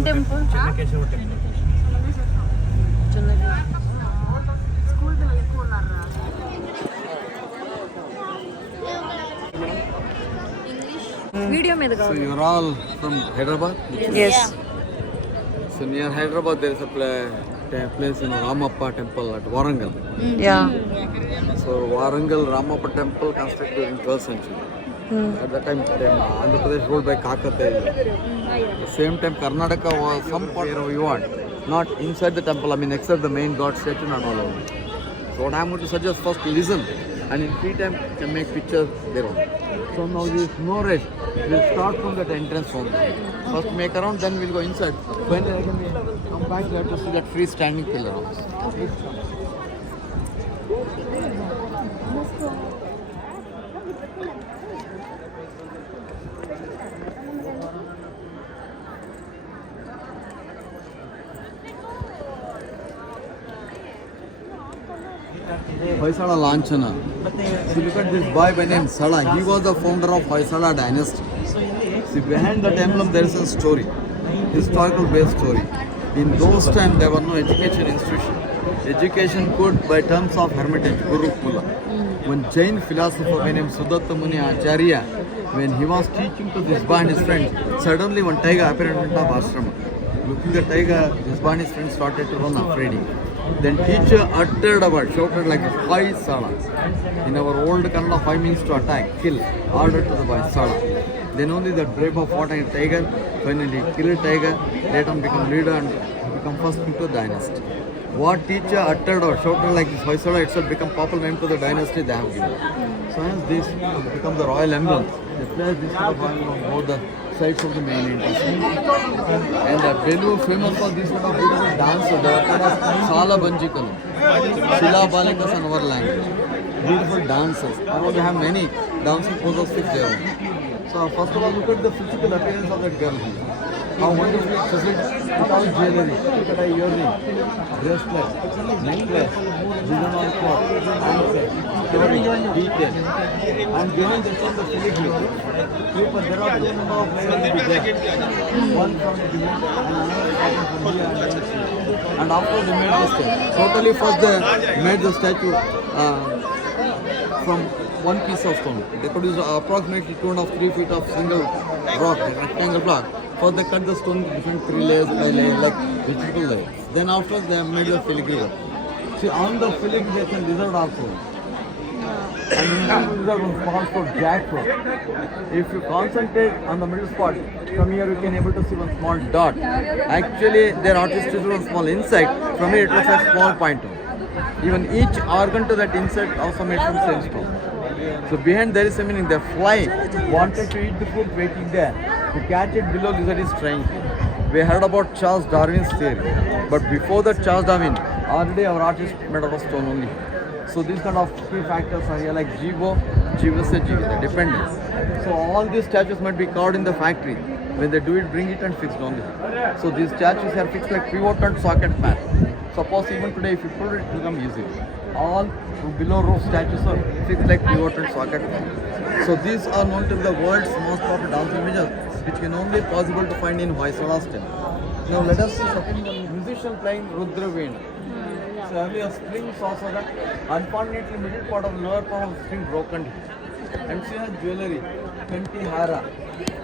ఏం temple? Chennakesava temple. Video మీద So కావాలి. you're all from Hyderabad? Yes. So near Hyderabad there is a place in Ramappa temple at Warangal. Yeah. So Warangal Ramappa temple constructed during 12th century. At that time Andhra Pradesh ruled by Kakatiya. At the same time Karnataka was some part wherever you want. Not inside the temple, I mean except the main god statue, not all over. So what I'm going to suggest, first listen and in free time can make pictures their own. So now there is no rush. We'll start from that entrance from there. First make around, then we'll go inside. When again we come back, we have to see that free standing pillar also. Okay. Hoysala Lanchana. See, look at this boy by name Sala. He was the founder of Hoysala dynasty. See, behind that emblem there is a story, historical based story. In those times there was no education institution. Education could by terms of hermitage, Gurukula. When Jain philosopher by name Sudatta Muni Acharya, when he was teaching to this boy and his friends, suddenly one tiger appeared in front of ashrama. Looking at the tiger, this boy and his friends started to run afraid. Then teacher uttered a word, shouted like five Sala. In our old Kannada, five means to attack, kill, order to the boy, Sala. Then only the brave of fought a tiger, finally killed tiger, later become leader and become first into the dynasty. What teacher uttered or shouted like this Hoysala itself become popular name to the dynasty they have given. So hence this become the royal emblem. They place this kind of emblem on both the sides of the main entrance. And Bellu famous for this kind of beautiful dance. They are called as Sala Banjikalu, Shila Balikas in our language. Beautiful dances. And they have many dancing poses fixed there. So first of all, look at the physical appearance of that girl here. How wonderfully exquisite, without jewelry. Look at her earring, bracelet, necklace, design on cloth, handset, story, detail. And behind the front the filigree. Paper, there are two number of layers there. One from the behind and another from here and here. And after they made the statue. Totally first they made the statue from one piece of stone. They produced approximately 2.5-3 feet of single rock, rectangle block. First they cut the stone into different 3 layers by layer, like vegetable layers. Then after they made the filigree. See, on the filigree there is a lizard also. And in that lizard was called for jackfruit. If you concentrate on the middle spot, from here you can able to see one small dot. Actually their artist is one small insect. From here it looks like small pointer. Even each organ to that insect also made from same stone. So behind there is a meaning. The fly wanted to eat the food waiting there. To catch it below, lizard is trying. We heard about Charles Darwin's theory. But before that Charles Darwin, already our artist made out of stone only. So these kind of key factors are here like Jivo, Jivasa, Jivita, dependence. So all these statues might be carved in the factory. When they do it, bring it and fix it only. So these statues are fixed like pivot and socket pattern. Suppose even today if you pull it, it will come easy. All below row statues are fixed like pivot and socket pattern. So these are known to be the world's most popular dance images, which can only possible to find in Hoysala's temple. Now let us see second one, musician playing Rudra Veena. So earlier strings also that unfortunately middle part of lower part of the string broken. And she has jewelry, 20 hara,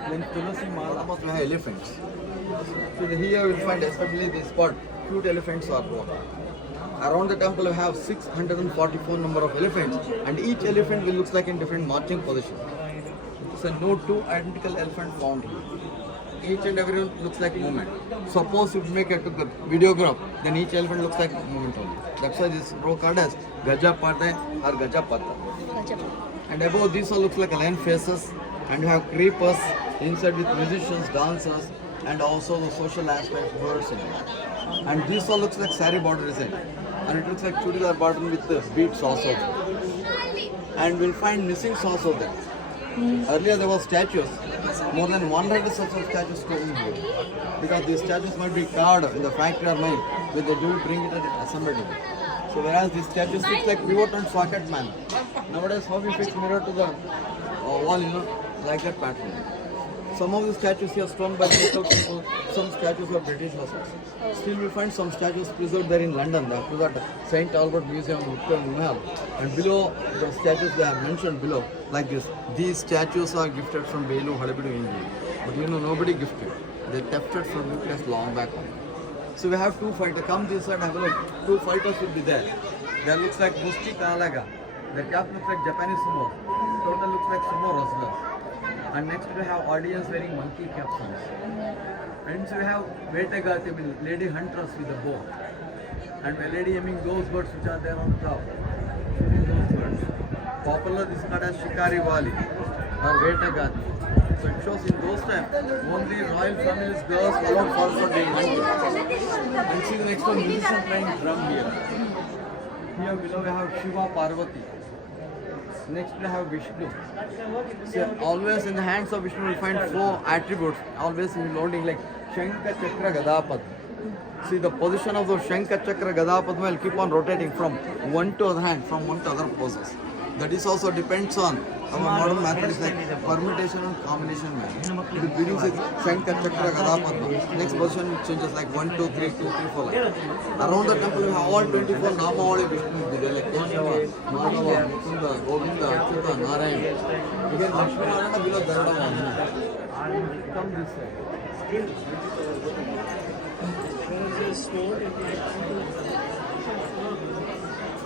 then tulasi mala. Almost we have elephants. So here you will find especially this spot, cute elephants are born. Around the temple we have 644 number of elephants, and each elephant will looks like in different marching position. So no two identical elephants found here. Each and every one looks like movement. Suppose if you make a videograph, then each elephant looks like movement only. That's why this row called as Gajapata or Gajapata. And above these all looks like lion faces, and you have creepers inside with musicians, dancers, and also the social aspect, birds in it. And this all looks like sari border design, and it looks like chudidar border with the beads also. And we'll find missing also there. Earlier there were statues, more than 100 such of statues stolen here. Because these statues might be carved in the factory or mine, when they do bring it and assembled it. So whereas these statues fix like pivot and socket man. Nowadays how we fix mirror to the wall, like that pattern. Some of the statues here stone by local people, some statues are British also. Still we find some statues preserved there in London, to that St. Albert Museum, Mahal. And below the statues they have mentioned below, like this. These statues are gifted from Belu, Halebidu, India. But you know, nobody gifted. They thefted from nucleus long back on. So we have two fighters. Come this side, have a look. Two fighters will be there. There looks like Musti Kalaga. The cap looks like Japanese sumo. Total looks like sumo wrestlers. And next we have audience wearing monkey caps. And so we have Vetagati, lady hunters with a bow. And a lady aiming those birds which are there on top. Those birds. Popular this called as Shikari Wali or Vetagati. So it shows in those times only royal families, girls allowed for doing hunting. And see the next one, musician playing drum here. Here below we have Shiva Parvati. Next we have Vishnu. So always in the hands of Vishnu we find four attributes. Always he is holding like Shankha Chakra Gadapad. See the position of the Shankha Chakra Gadapad will keep on rotating from one to other hand, from one to other poses. That is also depends on our modern mathematics like permutation and combination method. The beginning is Shankha Chakra Gadapad. Next position changes like 1, 2, 3, 2, 3, 4 like. Around the temple we have all 24 Namavali Vishnu like Keshava, Madhava, Mukunda, Govinda, Achyuta, Narayan. Again Lakshmi Narayana below Darada. Come this side.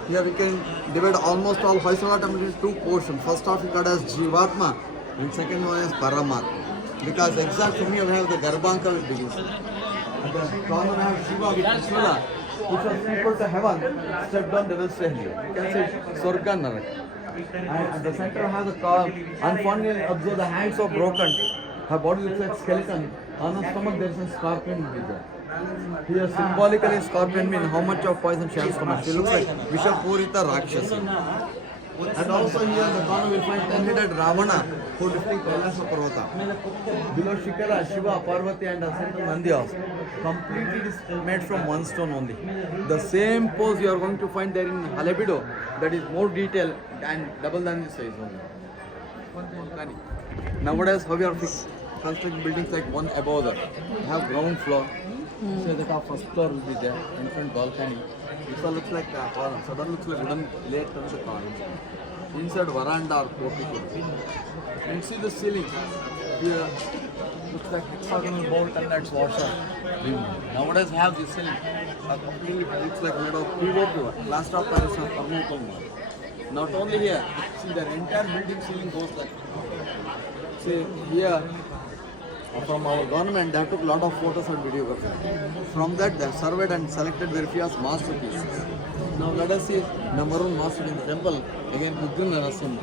Here we can divide almost all Hoysala temple into two portions. First half we got as Jivatma and second one is Paramatma. Because exact from here we have the Garbhanka with begins. At the corner we have Shiva with Trishula, which was equal to heaven, stepped on devil stay here. You can say Swarga Naraka. And at the center we have the column. Unfortunately observe the hands are broken. Her body looks like skeleton. On her stomach there is a scorpion with her. Here symbolically scorpion means how much of poison she has stomach. She looks like Vishapurita Rakshasi. And also here in the corner we will find 10-headed Ravana who lifting Kailasa Parvata. Below Shikara, Shiva, Parvati and the center Nandi house. Completely it is made from one stone only. The same pose you are going to find there in Halebidu, that is more detailed and double than this size only. Nowadays how we are constructing buildings like one above the other. We have ground floor. So that our first floor will be there, in front balcony. This one looks like a column, so that looks like wooden laid on the column. Inside veranda or portico. And see the ceiling. Here looks like hexagonal bolt and that's washer. Nowadays have this ceiling. Completely looks like made of PVC, plaster of Paris or thermocol. Not only here, see the entire building ceiling goes like. See here. From our government, they took a lot of photos and videography. From that, they have surveyed and selected very few as masterpieces. Now let us see number one master in the temple. Again, Uddin Narasimha.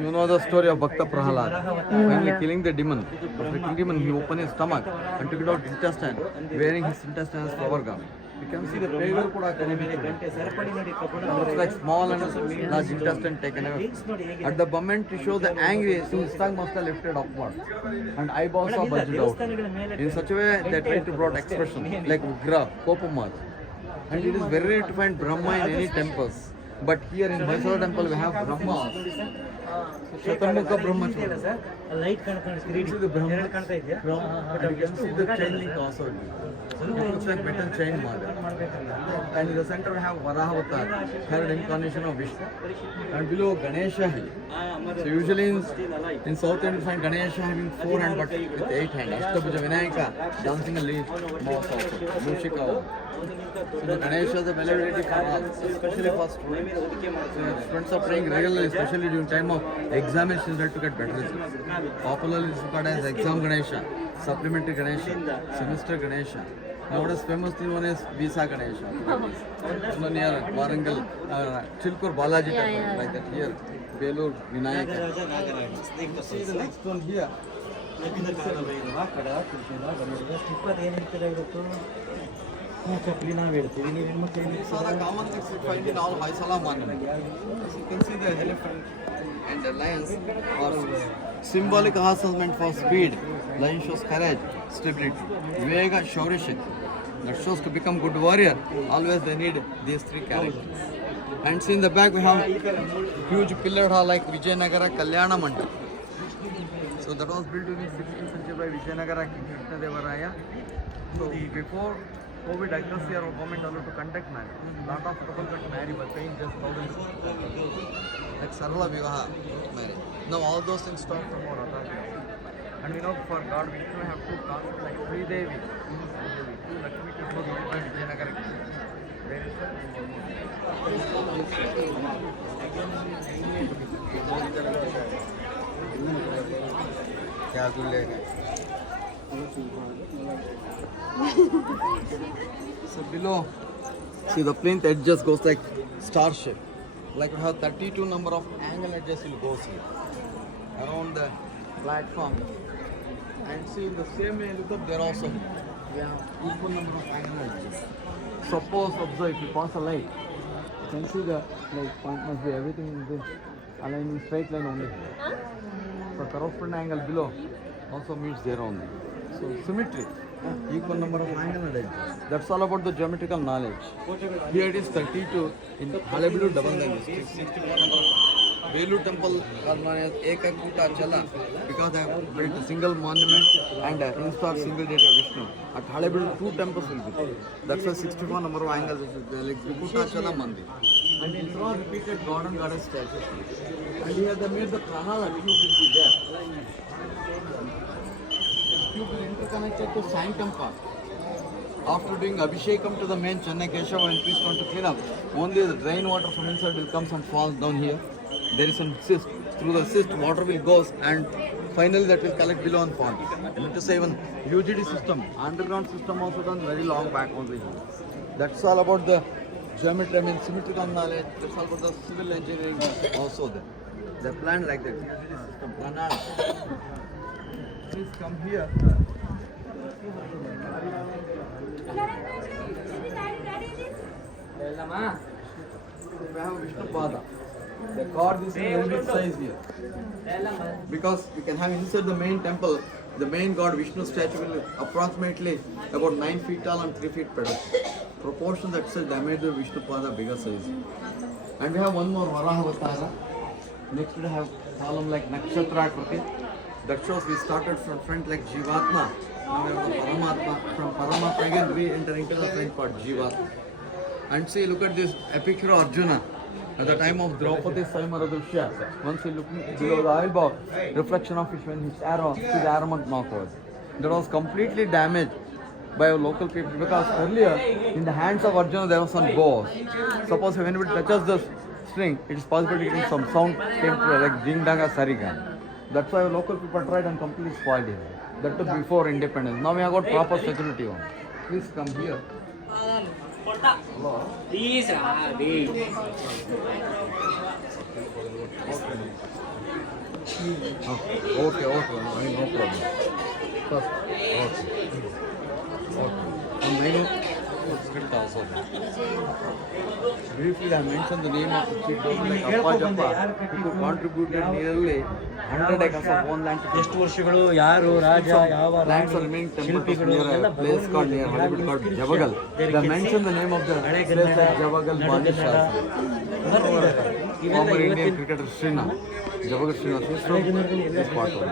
You know the story of Bhakta Prahalad. Finally killing the demon. After killing demon, he opened his stomach and took it out intestine, wearing his intestine as flower garment. You can see the flavor kuda looks like small and large intestine taken away. At the moment to show the angry, his tongue must have lifted upward and eyeballs are bulged out. In such a way, they try to brought expression like Ugra, Kopamad. And it is very rare to find Brahma in any temples. But here in Mysore temple we have Brahma. Shatamukha Brahma. See the Brahma. And you can see the chain link also. It looks like metal chain model. And in the center we have Varaha Avatar, third incarnation of Vishnu. And below Ganesha. So usually in South India we find Ganesha having 4 hands but with 8 hands. Ashtabhuja Vinayaka dancing a leaf mouse also. Mushika. So the Ganesha is a validity for all, especially for students. So students are praying regularly, especially during time of examinations to get better results. Popularly this is called as exam Ganesha, supplementary Ganesha, semester Ganesha. Nowadays famous thing one is Visa Ganesha. So near Warangal, Chilkur Balaji temple, like that here, Belur Vinayaka. See the next one here. So the common things you find in all Hoysala monuments. As you can see the elephant and the lions are symbolic horses meant for speed. Lion shows courage, stability. Viveka, Shaurya Shakti. That shows to become good warrior. Always they need these 3 characters. And see in the back we have huge pillar hall like Vijayanagara Kalyana Mandap. So that was built in 16th century by Vijayanagara King Krishnadevaraya. So before COVID, I guess here government allowed to conduct marriage. Lot of couples got married by paying just 1,000 rupees. Like Sarala Vivaha marriage. Now all those things stopped from our authority. And we know for God we still have two concepts like Sri Devi, two Lakshmi temples built by Vijayanagara King. There is क्या तू लेगा? So below, see the plinth edge just goes like star shape. Like we have 32 number of angle edges will goes here around the platform. And see in the same way look up there also we have equal number of angle edges. Suppose observe if you pass a light, you can see the like point must be everything is aligned in straight line only. So corresponding angle below also meets there only. So symmetry, equal number of angle edges. That's all about the geometrical knowledge. Here it is 32 in Halebeedu Dabangangi district. 64 number of Velu temple are known as Ekakuta Chala because they have built a single monument and installed single deity of Vishnu. At Halebeedu, two temples will be there. That's why 64 number of angles which is there, like Kuta Chala Mandir. And these are repeated god and goddess statues. And here they made the Pranala tube will be there. Tube will interconnected to Sanctum Park. After doing Abhishekam to the main Chennai Keshava and priest want to clean up, only the drain water from inside will come and falls down here. There is some cyst. Through the cyst, water will go and finally that will collect below on pond. I need to say even UGD system, underground system also done very long back only. That's all about the geometry, I mean symmetrical knowledge. That's all about the civil engineering also there. They planned like that. UGD system, Pranal. Please come here. We have Vishnu Pada. They carved this in a little bit size here. Because we can have inside the main temple, the main god Vishnu statue will approximately about 9 feet tall and 3 feet pedal. Proportion that said they made the Vishnu Pada bigger size. And we have one more Varaha Avatara. Next we have column like Nakshatra Akriti. That shows we started from front like Jivatma. Now we have the Paramatma. From Paramatma again we enter into the front part Jivatma. And see, look at this, a picture of Arjuna. At the time of Draupadi Swayamvara Drishya, once he looked below the oil box, reflection of it when his arrow, his armament knocked. That was completely damaged by local people because earlier in the hands of Arjuna there was some bows. Suppose if anybody touches the string, it is possible to get some sound came through like Jing Danga Sarigan. That's why local people tried and completely spoiled it. That was before independence. Now we have got proper security on. Please come here. Hello. Please, Okay, no problem. First, briefly, I mentioned the name of the chief like Appa Jappa, who contributed nearly 100 acres of own land to ಎಷ್ಟು ವರ್ಷಗಳು ಯಾರು ರಾಜ ಯಾವ lands are remaining temples near a place called near Halebeedu called Javagal. They mentioned the name of the place like Javagal Bani Shastri. Former Indian cricketer Srinath. Javagal Srinath is from this part of it.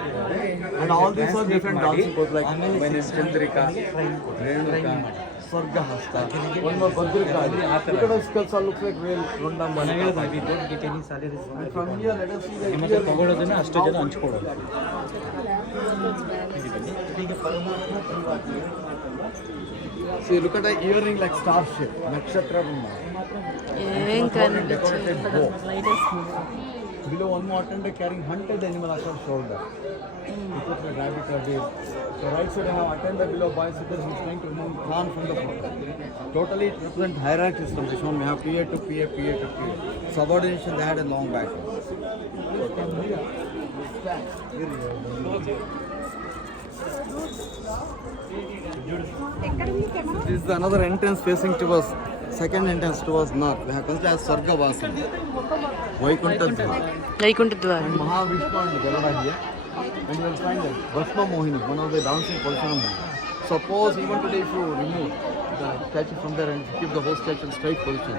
And all these are different dancing poses like when it's Chandrika, Renuka, Sargahasta, one more Badrikali. Look at the skulls all looks like real Rundam Bani. And from here let us see the ತಗೊಳ್ಳೋದನ್ನ ಅಷ್ಟು ಜನ ಹಂಚ್ಕೊಳ್ಳೋದು. See, look at the earring like star shape, nakshatra. Decorated bow. Below one more attendant carrying hunted animal across shoulder. It looks like rabbit or deer. So right side I have attendant below boy sitters who is trying to remove Khan from the photo. Totally it represents hierarchy system. This one we have PA to PA, PA to PA. Subordination they had a long back. This is another entrance facing towards second entrance towards north. We have considered as Sarga Vasana. Vaikuntha Dwar. And Mahavishnu and Garuda here. And you will find that Bhasma Mohini, one of the dancing Purusha Mohini. Suppose even today if you remove the statue from there and keep the whole statue in straight position.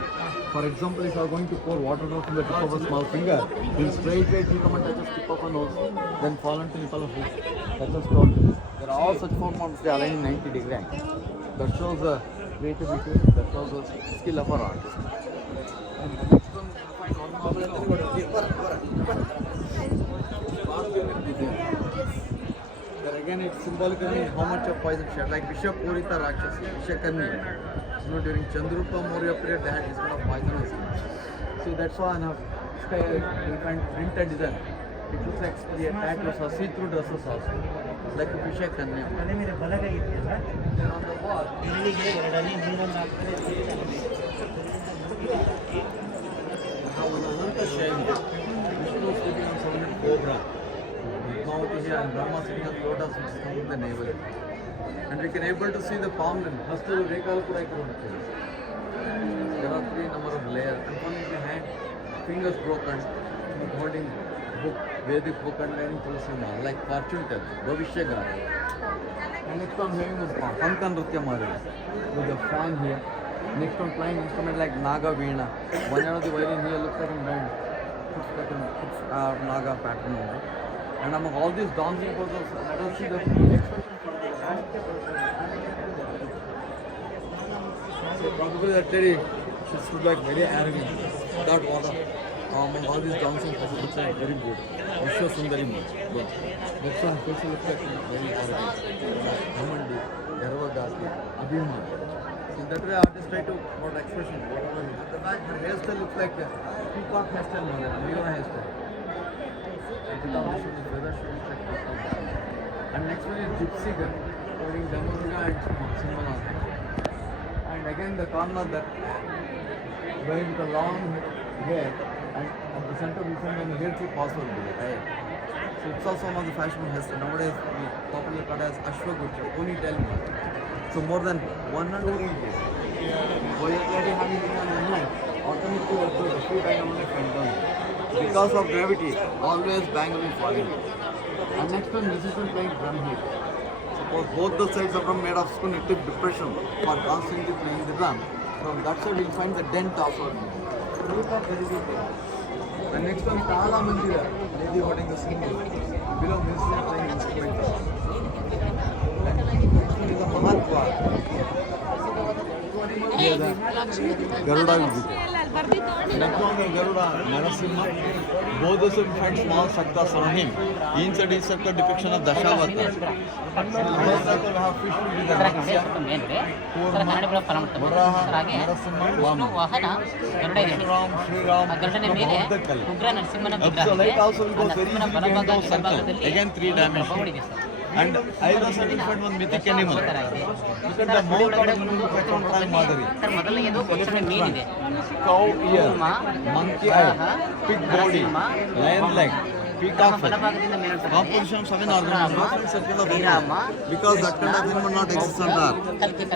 For example, if you are going to pour water down from the tip of a small finger, then straight way it will come and touch the tip of a nose, then fall into nipple of it, touch the stone. There are all such forms they align in 90 degrees. That shows the creativity, that shows the skill of our artist. And the next one, find one more. There again, it's symbolically how much of poison she had. Like Vishapurita Rakshasi, Vishakarni. You know, during Chandrupa Maurya period, they had this kind of poisonous. So that's why now you find printed design. It looks like the tattoos or see-through dresses also. Like a Vishakarni. Then on the wall, Ananta Shayan, Vishnu sleeping on 7 cobra. Mount here and Brahma sitting on lotus which is coming the navel. And we can able to see the palm limb. Hastalu Rekal Kuda there are 3 number of layers. And one in the hand, fingers broken, holding book, Vedic book and wearing Tulsima, like fortune teller, Bhavishya Gara. And next one having was Pankan Nritya Madhuri with a fan here. Next one playing instrument like Naga Veena. One end of the violin here looks like a band. Looks like a Naga pattern. And among all these dancing poses, let us see the expression from the So probably that lady, she stood like very arrogant. That water. Among all these dancing poses, looks like very good. Vishwa Sundari much. But next one also looks like very arrogant. Hamandi, Garvagati, Abhiman. So in that way, artists try to put expression. At the back, her hairstyle looks like a peacock hairstyle, no, like Leona hairstyle. And next one is Gypsy Girl, wearing Damaruga and Simbanatha. And again the corner that wearing with a long hair and at the center we find one hair to pass over right? So it's also one of the fashionable hairstyles. Nowadays we popularly called as Ashwagucha, ponytail. So more than 100 years. Boy already having been on the neck, automatically also the shoe bang on the front down. Because of gravity, always bang will fall in. And next one, musician playing drum here. Suppose both the sides of drum made of spoon, it took depression for constantly playing the drum. From that side, we'll find the dent also. The next one, Tala Mandira, lady holding the cymbal. Below musician playing instrument. And next one is a Mahatma. Here the Garuda will be there. Next one is Garuda Narasimha. Both those will find small saktas on him. Inside is a depiction of Dashavata. So first circle we have fish with the Matsya, Kurma, Varaha, Narasimha, Vama. Ram, Sri Ram, Bhavdakal. So light also will go very easily behind those circle. Again 3 dimensions. And either side will find one mythic animal. Look at the mouth of the crocodile Madhuri. Elephant trunk, cow ear, monkey eye, pig body, lion leg, peacock head. Composition of 7 organs, circle of animal. Because that kind of animal not exists on Earth.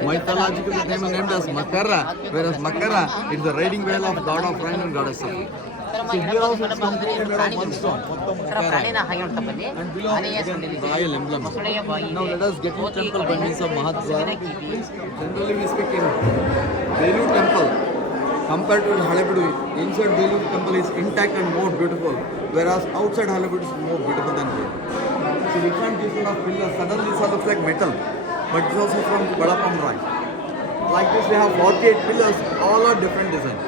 Mythologically the name is named as Makara, whereas Makara is the riding wheel of god of rain and goddess of rain. So here also it's completely made of one stone, Makara. And below again the royal emblem. Now let us get into temple by means of Mahadwara. Generally we speak in Velu temple. Compared to Halebedu, inside Velu temple is intact and more beautiful, whereas outside Halebedu is more beautiful than Velu. So we find this sort of pillars. Suddenly this looks like metal, but it's also from Balapam Rai. Like this we have 48 pillars, all are different designs.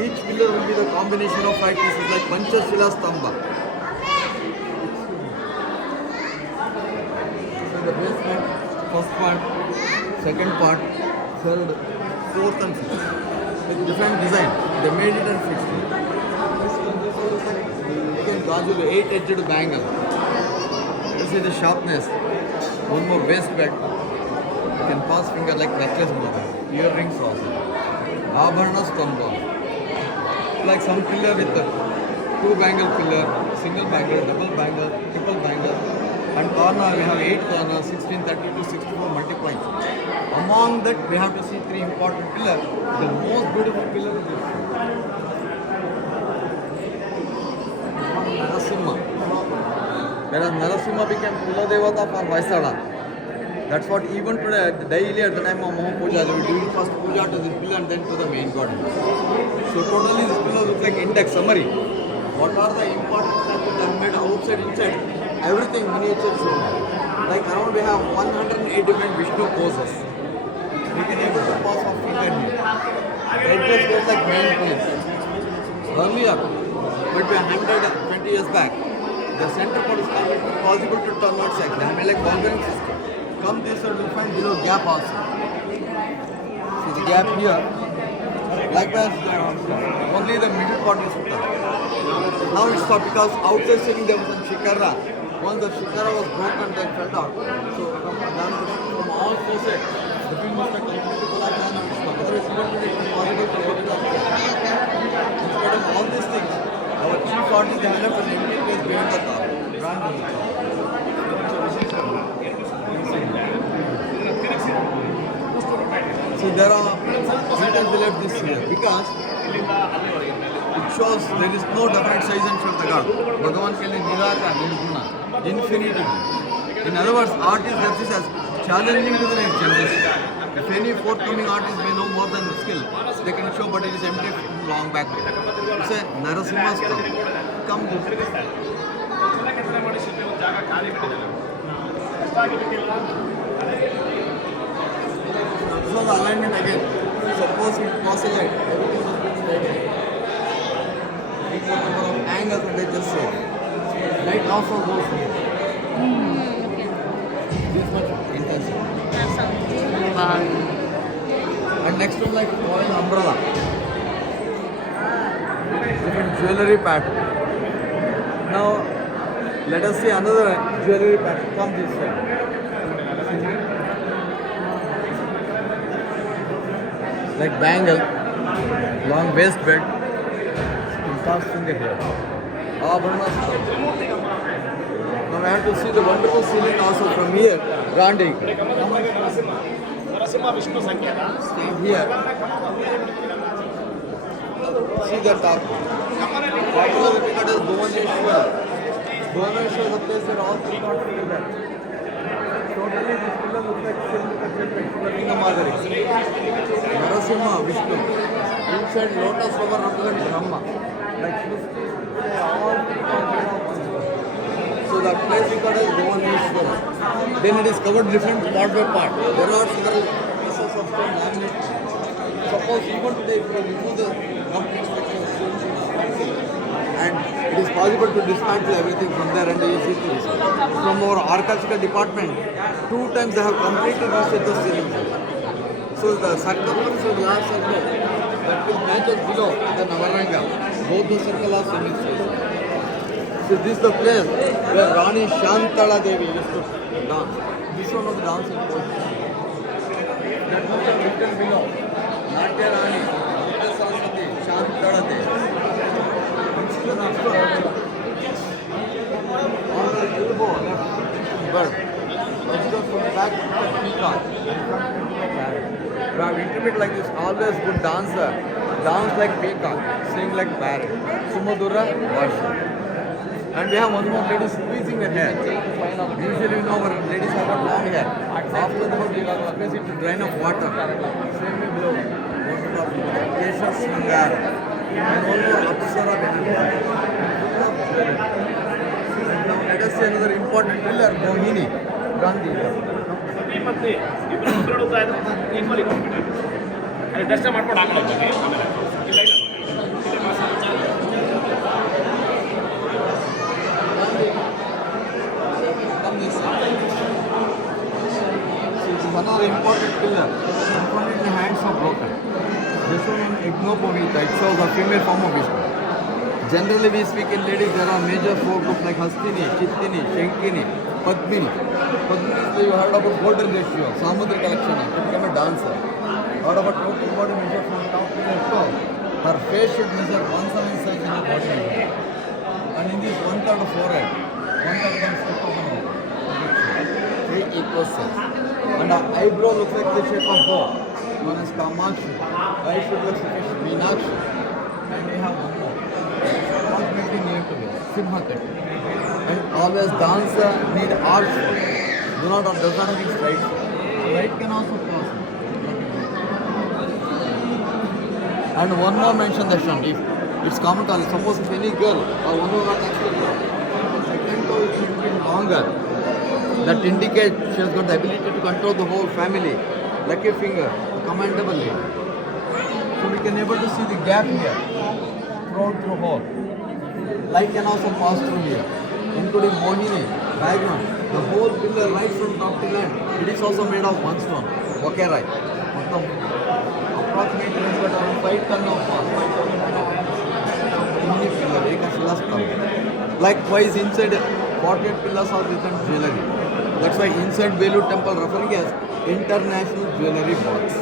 Each pillar will be the combination of 5 pieces like Panchashila Stamba. So the basement, first part, second part, third, fourth and fifth. With different design. They made it and fixed it. Again, Gaju, 8-edged bangle. You see the sharpness. One more waist belt. You can pass finger like necklace model. Earrings also. Abharana Stamba. Like some pillar with a 2 bangle pillar, single bangle, double bangle, triple bangle. And corner we have 8 corners, 16, 32, 64 multi-points. Among that we have to see 3 important pillars. The most beautiful pillar is this. Narasimha. Whereas Narasimha became Kula Devata for Vaisala. That's what even today, daily at the time of Maha Puja, they will do first puja to this pillar and then to the main god. So totally this pillar looks like index summary. What are the important stuff that are made outside, inside? Everything miniature show. Like around we have 108 different Vishnu poses. We can able to pose our finger here. It just goes like main place. Earlier, but we 120 years back, the center part is possible to turn outside. They have like bouldering system. Come this side, we'll find below gap also. See the gap here. Likewise, only the middle part is put. Now it's stopped because outside sitting there was some shikara. Once the shikara was broken, then fell out. So from all four sides, the film must have completely collapsed and now it's stopped. Otherwise, it would be possible to go to the instead of all these things, our chief artist they left an empty place behind the top. Brand on the top. See, there are sometimes they left this here because it shows there is no definite size and shape of the God. Bhagavan can Nirakar, Nirguna, infinity. In other words, art is left this as challenging to the next generation. If any forthcoming artist may know more than the skill, they can show, but it is empty long back. It's a Narasimha stuff. Come this. This was the alignment again. Suppose we cross a light, everything must be straight. Equal number of angles and I just said. Light also goes here. This much intensity. And next one like foil umbrella. Different jewelry pattern. Now let us see another jewelry pattern. Come this way. Like bangle, long waist belt, fast finger here. Now we have to see the wonderful ceiling also from here. Gandhi. Stand here. See the top. Popular because is Bhuvaneshwar. Bhuvaneshwar is a place where all three gods together. Totally this pillar looks like Lingamadari. Narasimha, Vishnu. Inside lotus flower represents Brahma. Like Srishti, all three gods are so the place we call as Bhuvaneshwar. Then it is covered different part by part. There are several pieces of stone laminated. Suppose even today if you remove the complete structure of stone and it is possible to dismantle everything from there and easy to reset. From our architectural department, 2 times they have completely reset the ceiling. So the circumference of the last circle that will match us below the Navaranga, both the circle are semi-space. So this is the place where Rani Shantala Devi used to dance. This one was dancing position. That must have written below. Natya Rani, Natya Saraswati, Shantala Devi. On the elbow, left bird. Let's go from back to the peacock. We have interpret like this, always good dancer. Dance like peacock, sing like parrot. Sumadura, Varsha. And we have one more lady squeezing her hair. Usually we know our ladies have got long hair. After the work, we will squeeze it to drain of water. Same way below. Water of Kesha Sangara. And one more Apsara Benedict. Now let us see another important pillar, Mohini, Gandhi. ದರ್ಶನ ಮಾಡ್ಕೊಂಡು ಆಮೇಲೆ ಹೋಗಿ ಆಮೇಲೆ Another important pillar. Unfortunately, the hands are broken. This one in Ignopovita, it shows a female form of Vishnu. Generally, we speak in ladies, there are major 4 groups like Hastini, Chittini, Shankini, Padmini. Padmini, you heard about golden ratio, Samudrika Lakshana, to become a dancer. Heard about total body measure from top to the toe. Her face should measure 1/7 size in her body measure. And in this 1/3 of forehead, 1/3 comes tip of the nose. 3 equal size. And our eyebrow looks like the shape of bow. One is Kamakshi. Eye should look like Meenakshi. And we have one more. Approximately near to this. Simhakati. And always dancer need arch. does not have straight. Light can also pass. And one more mention, Darshan, if it's common to suppose if any girl or one who got accident, second toe is little bit longer. That indicates she has got the ability to control the whole family, like a finger, commendable lady. So we can able to see the gap here, through hole. Light can also pass through here, including Mohini, background. The whole pillar right from top to land, it is also made of one stone. Okay, right. Approximately it's got around 5 ton of unique pillar, Ekashila stone. Likewise, inside 48 pillars are different jewelry. That's why inside Belur temple referring as International Jewelry Box.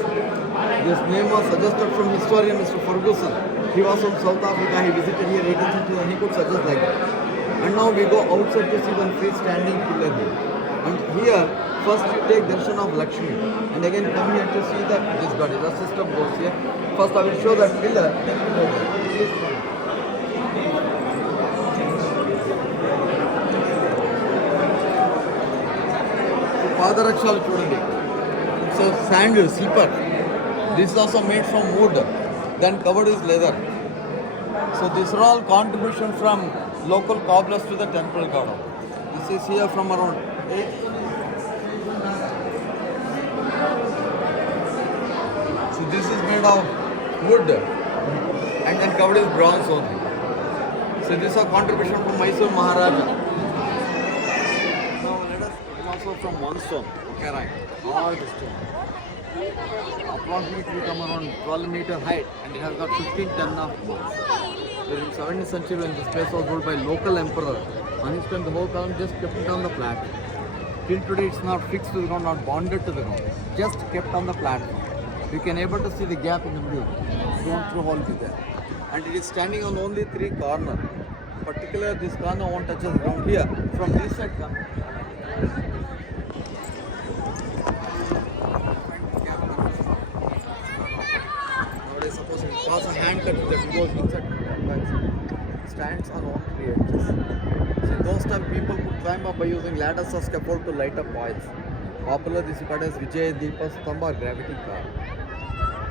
This name was suggested from historian Mr. Ferguson. He was from South Africa, he visited here 18th century and he could suggest like that. And now we go outside to see one freestanding pillar here. And here, first you take darshan of Lakshmi and again come here to see that this goddess, the system goes here. First I will show that pillar, then we go there. Padarakshalu chudandi. So sandal, slipper. This is also made from wood, then covered with leather. So these are all contribution from local cobblers to the temple garden. This is here from around 8. So this is made of wood and then covered with bronze only. So this is a contribution from Mysore Maharaja. Now let us also from one stone. Okay, right. All the stone. Approximately come around 12 meter height and it has got 15 ton of mass. During 17th century when this place was ruled by local emperor, Anishkan the whole column just kept it on the platform. Till today it's not fixed to the ground, not bonded to the ground, just kept on the platform. You can able to see the gap in the middle, going through hole be there. And it is standing on only 3 corners. Particularly this corner won't touch the ground here. From this side come. Nowadays suppose it pass a hand cut with it goes inside. Stands on all 3 edges. So in those time people could climb up by using ladders or scaffold to light up oils. Popular this is called as Vijay Deepa Stamba gravity car.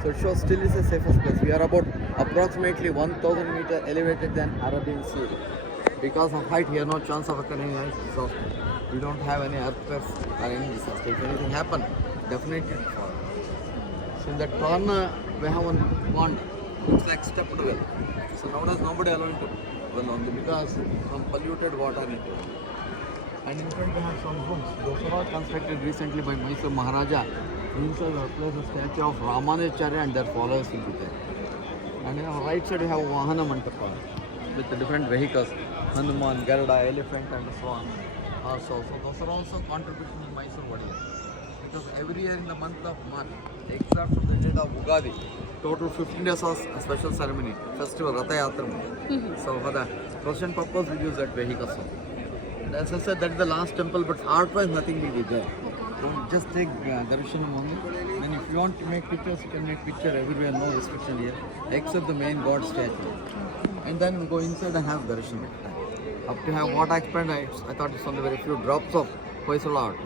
So it shows still is the safest place. We are about approximately 1000 meter elevated than Arabian Sea. Because of height here no chance of occurring as disaster. We don't have any earthquakes or any disaster. If anything happen, definitely it fall. So in that corner we have one pond. Looks like stepped well. So nowadays nobody allowed to well on the because some polluted water into it. And in front we have some rooms. Those are all constructed recently by Mysore Maharaja. Inside we place a statue of Ramanacharya and their followers will be there. And on the right side we have Vahana Mantapa with the different vehicles. Hanuman, Garuda, elephant and so on. Also, so those are also contributions in Mysore Vadiya. Because every year in the month of March, except from the date of Ugadi, total 15 days of a special ceremony, festival, Ratha Yatra. So for the procession purpose, we use that vehicle. And as I said, that is the last temple, but art-wise nothing will be there. Don't just take darshanam only. And if you want to make pictures, you can make picture everywhere, no restriction here, except the main God statue. And then we go inside and have darshan. Up to have what I explained, I thought it's only very few drops of Hoysala art.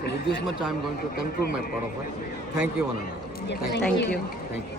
So with this much, I am going to conclude my part of it. Thank you, one another. Thank you. Thank you.